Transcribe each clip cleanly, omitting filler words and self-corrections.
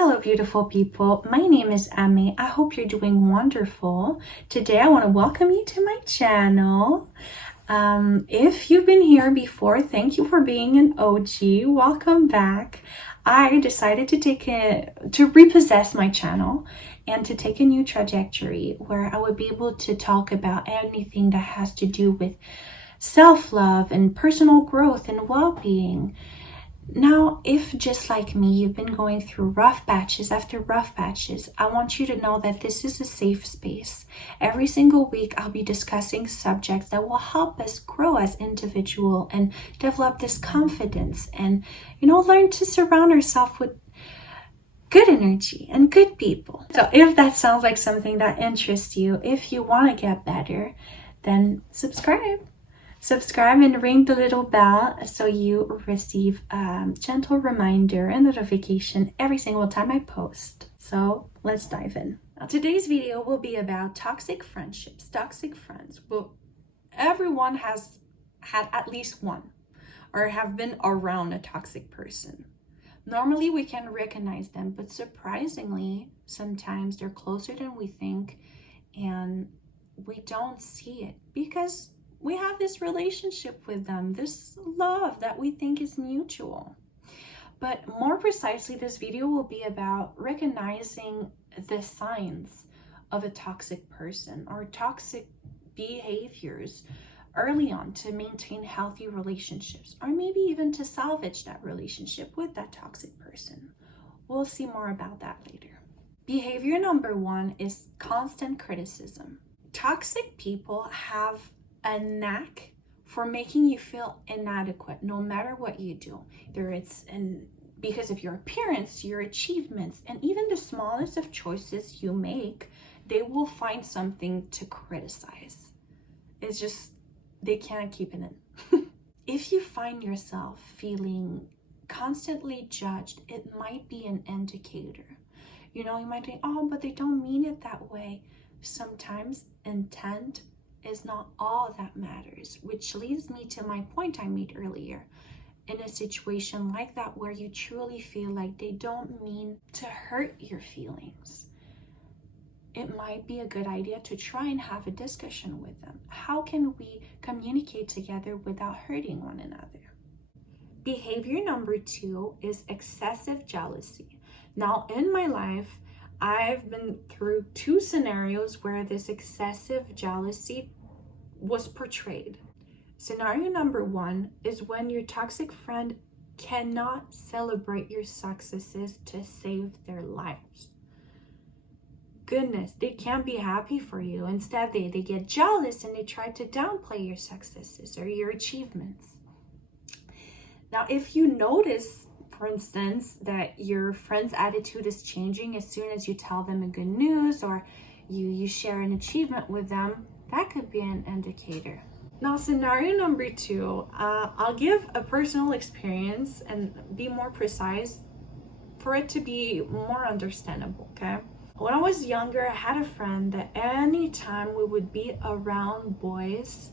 Hello, beautiful people. My name is Amy. I hope you're doing wonderful. Today, I want to welcome you to my channel. If you've been here before, thank you for being an OG. Welcome back. I decided to repossess my channel and to take a new trajectory where I would be able to talk about anything that has to do with self-love and personal growth and well-being. Now, if just like me, you've been going through rough patches after rough patches, I want you to know that this is a safe space. Every single week, I'll be discussing subjects that will help us grow as individuals and develop this confidence and, learn to surround ourselves with good energy and good people. So if that sounds like something that interests you, if you want to get better, then subscribe and ring the little bell so you receive a gentle reminder and notification every single time I post. So let's dive in. Now, today's video will be about toxic friendships, toxic friends. Well, everyone has had at least one or have been around a toxic person. Normally we can recognize them, but surprisingly, sometimes they're closer than we think and we don't see it because we have this relationship with them, this love that we think is mutual. But more precisely, this video will be about recognizing the signs of a toxic person or toxic behaviors early on to maintain healthy relationships, or maybe even to salvage that relationship with that toxic person. We'll see more about that later. Behavior number one is constant criticism. Toxic people have a knack for making you feel inadequate no matter what you do. Because of your appearance, your achievements, and even the smallest of choices you make, they will find something to criticize. It's just, they can't keep it in. If you find yourself feeling constantly judged, it might be an indicator. You might think, oh, but they don't mean it that way. Sometimes intent is not all that matters, which leads me to my point I made earlier. In a situation like that where you truly feel like they don't mean to hurt your feelings, it might be a good idea to try and have a discussion with them. How can we communicate together without hurting one another? Behavior number two is excessive jealousy. Now, in my life, I've been through two scenarios where this excessive jealousy was portrayed. Scenario number one is when your toxic friend cannot celebrate your successes to save their lives. Goodness, they can't be happy for you. Instead, they get jealous and they try to downplay your successes or your achievements. Now, if you notice, for instance, that your friend's attitude is changing as soon as you tell them a good news or you share an achievement with them, that could be an indicator. Now, scenario number two, I'll give a personal experience and be more precise for it to be more understandable, okay? When I was younger, I had a friend that anytime we would be around boys,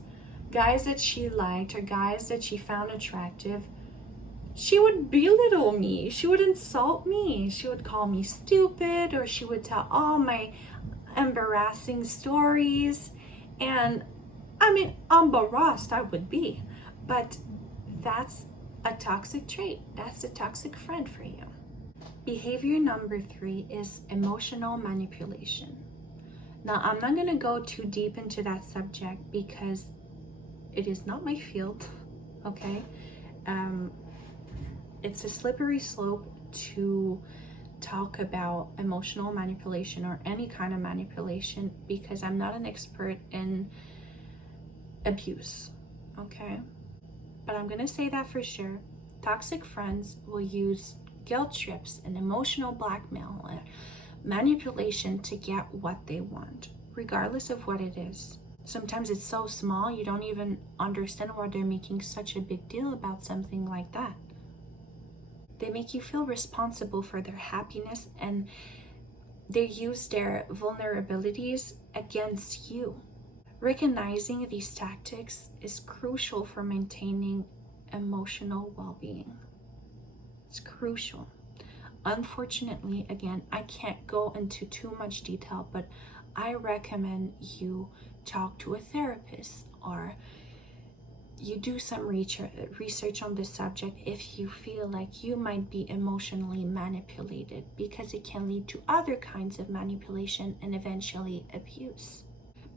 guys that she liked or guys that she found attractive, she would belittle me. She would insult me. She would call me stupid, or she would tell all my embarrassing stories. And embarrassed I would be. But that's a toxic trait. That's a toxic friend for you. Behavior number three is emotional manipulation. Now, I'm not going to go too deep into that subject because it is not my field, okay? It's a slippery slope to talk about emotional manipulation or any kind of manipulation because I'm not an expert in abuse, okay? But I'm gonna say that for sure. Toxic friends will use guilt trips and emotional blackmail and manipulation to get what they want, regardless of what it is. Sometimes it's so small you don't even understand why they're making such a big deal about something like that. They make you feel responsible for their happiness and they use their vulnerabilities against you. Recognizing these tactics is crucial for maintaining emotional well-being. It's crucial. Unfortunately, again, I can't go into too much detail, but I recommend you talk to a therapist or you do some research on this subject if you feel like you might be emotionally manipulated, because it can lead to other kinds of manipulation and eventually abuse.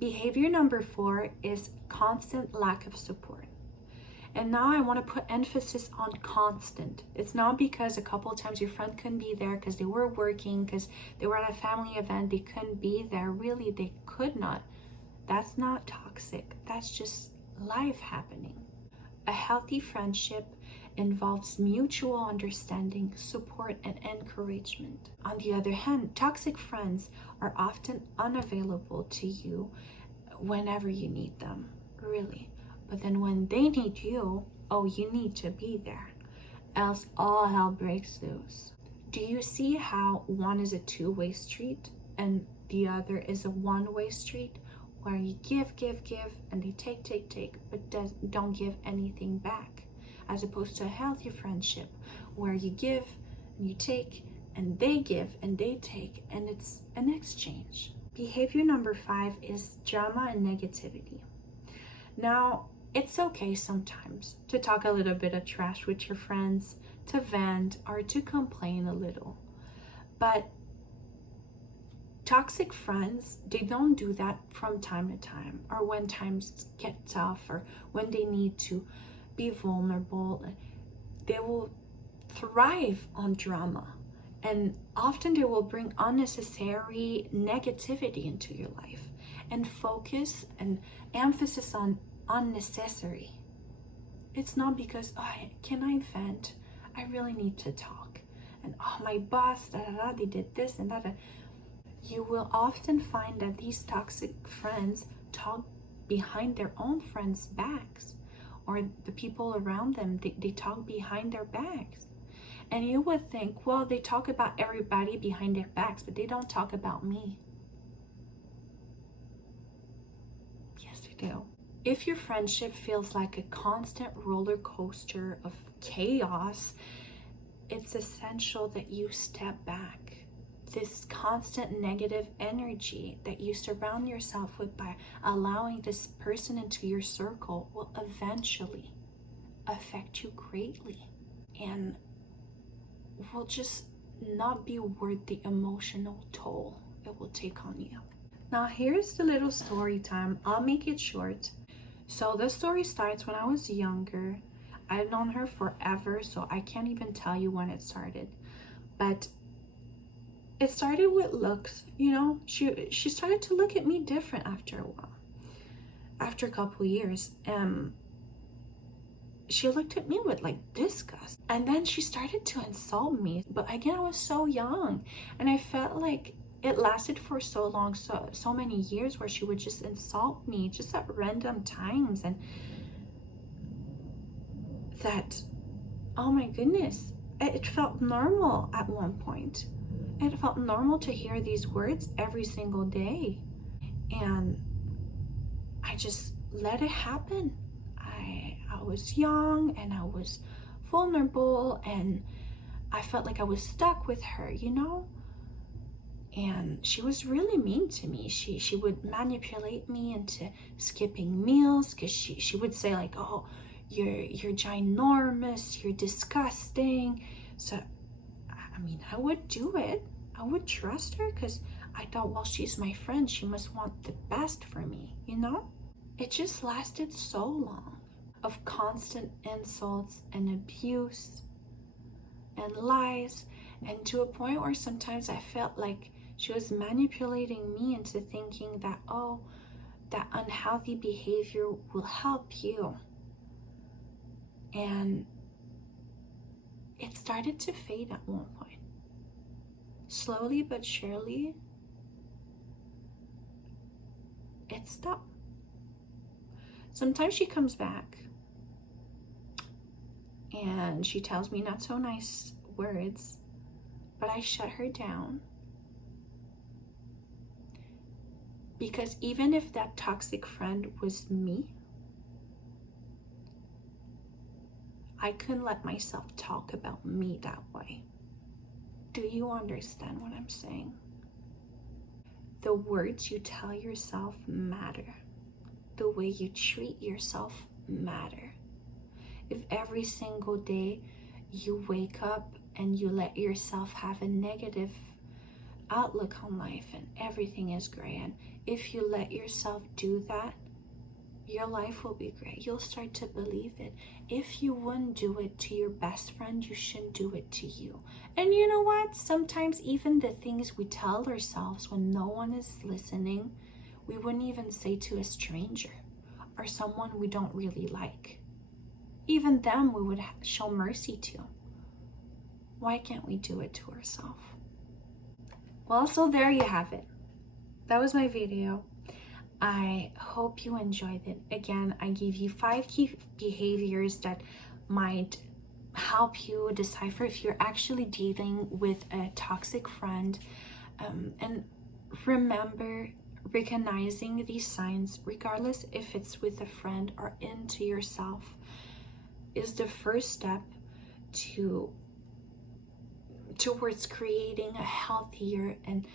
Behavior number 4 is constant lack of support. And now I want to put emphasis on constant. It's not because a couple of times your friend couldn't be there because they were working, because they were at a family event, they couldn't be there. Really, they could not. That's not toxic. That's just life happening. A healthy friendship involves mutual understanding, support, and encouragement. On the other hand, toxic friends are often unavailable to you whenever you need them, really. But then when they need you, oh, you need to be there, else all hell breaks loose. Do you see how one is a two-way street and the other is a one-way street, where you give, and they take, but don't give anything back, as opposed to a healthy friendship where you give and you take and they give and they take, and it's an exchange. Behavior number 5 is drama and negativity. Now, it's okay sometimes to talk a little bit of trash with your friends, to vent, or to complain a little. But toxic friends, they don't do that from time to time, or when times get tough, or when they need to be vulnerable. They will thrive on drama, and often they will bring unnecessary negativity into your life, and focus and emphasis on unnecessary. It's not because, oh, can I vent? I really need to talk. And oh, my boss, they did this and that. You will often find that these toxic friends talk behind their own friends' backs, or the people around them, they talk behind their backs. And you would think, well, they talk about everybody behind their backs, but they don't talk about me. Yes, they do. If your friendship feels like a constant roller coaster of chaos, it's essential that you step back. This constant negative energy that you surround yourself with by allowing this person into your circle will eventually affect you greatly, and will just not be worth the emotional toll it will take on you. Now, here's the little story time. I'll make it short. So the story starts when I was younger. I've known her forever, so I can't even tell you when it started. But it started with looks. She started to look at me different after a while. After a couple years, she looked at me with like disgust. And then she started to insult me. But again, I was so young, and I felt like it lasted for so long, so many years, where she would just insult me just at random times. And that, oh my goodness, it felt normal at one point. It felt normal to hear these words every single day. And I just let it happen. I was young and I was vulnerable, and I felt like I was stuck with her, And she was really mean to me. She would manipulate me into skipping meals, because she would say like, oh, you're ginormous, you're disgusting. So I would do it. I would trust her, because I thought, well, she's my friend, she must want the best for me, It just lasted so long of constant insults and abuse and lies, and to a point where sometimes I felt like she was manipulating me into thinking that, oh, that unhealthy behavior will help you. And it started to fade at one point. Slowly but surely, it stopped. Sometimes she comes back and she tells me not so nice words, but I shut her down. Because even if that toxic friend was me, I couldn't let myself talk about me that way. Do you understand what I'm saying? The words you tell yourself matter. The way you treat yourself matter. If every single day you wake up and you let yourself have a negative outlook on life and everything is gray, and if you let yourself do that, your life will be great. You'll start to believe it. If you wouldn't do it to your best friend, you shouldn't do it to you. And you know what? Sometimes even the things we tell ourselves when no one is listening, we wouldn't even say to a stranger or someone we don't really like. Even them we would show mercy to. Why can't we do it to ourselves? Well, so there you have it. That was my video. I hope you enjoyed it. Again, I gave you 5 key behaviors that might help you decipher if you're actually dealing with a toxic friend. And remember, recognizing these signs, regardless if it's with a friend or into yourself, is the first step towards creating a healthier and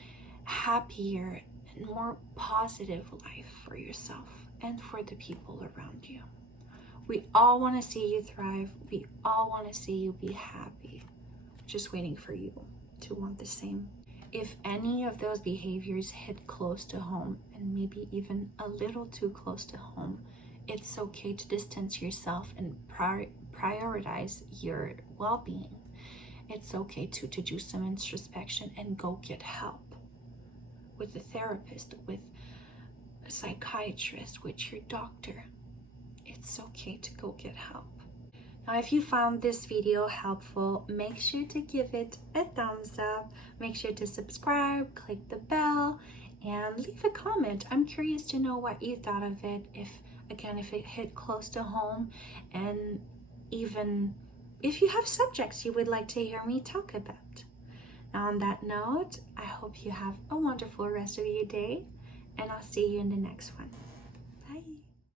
happier and more positive life for yourself and for the people around you. We all want to see you thrive. We all want to see you be happy. Just waiting for you to want the same. If any of those behaviors hit close to home, and maybe even a little too close to home, it's okay to distance yourself and prioritize your well-being. It's okay to do some introspection and go get help with a therapist, with a psychiatrist, with your doctor. It's okay to go get help. Now, if you found this video helpful, make sure to give it a thumbs up. Make sure to subscribe, click the bell, and leave a comment. I'm curious to know what you thought of it, if it hit close to home, and even if you have subjects you would like to hear me talk about. Now, on that note, I hope you have a wonderful rest of your day, and I'll see you in the next one.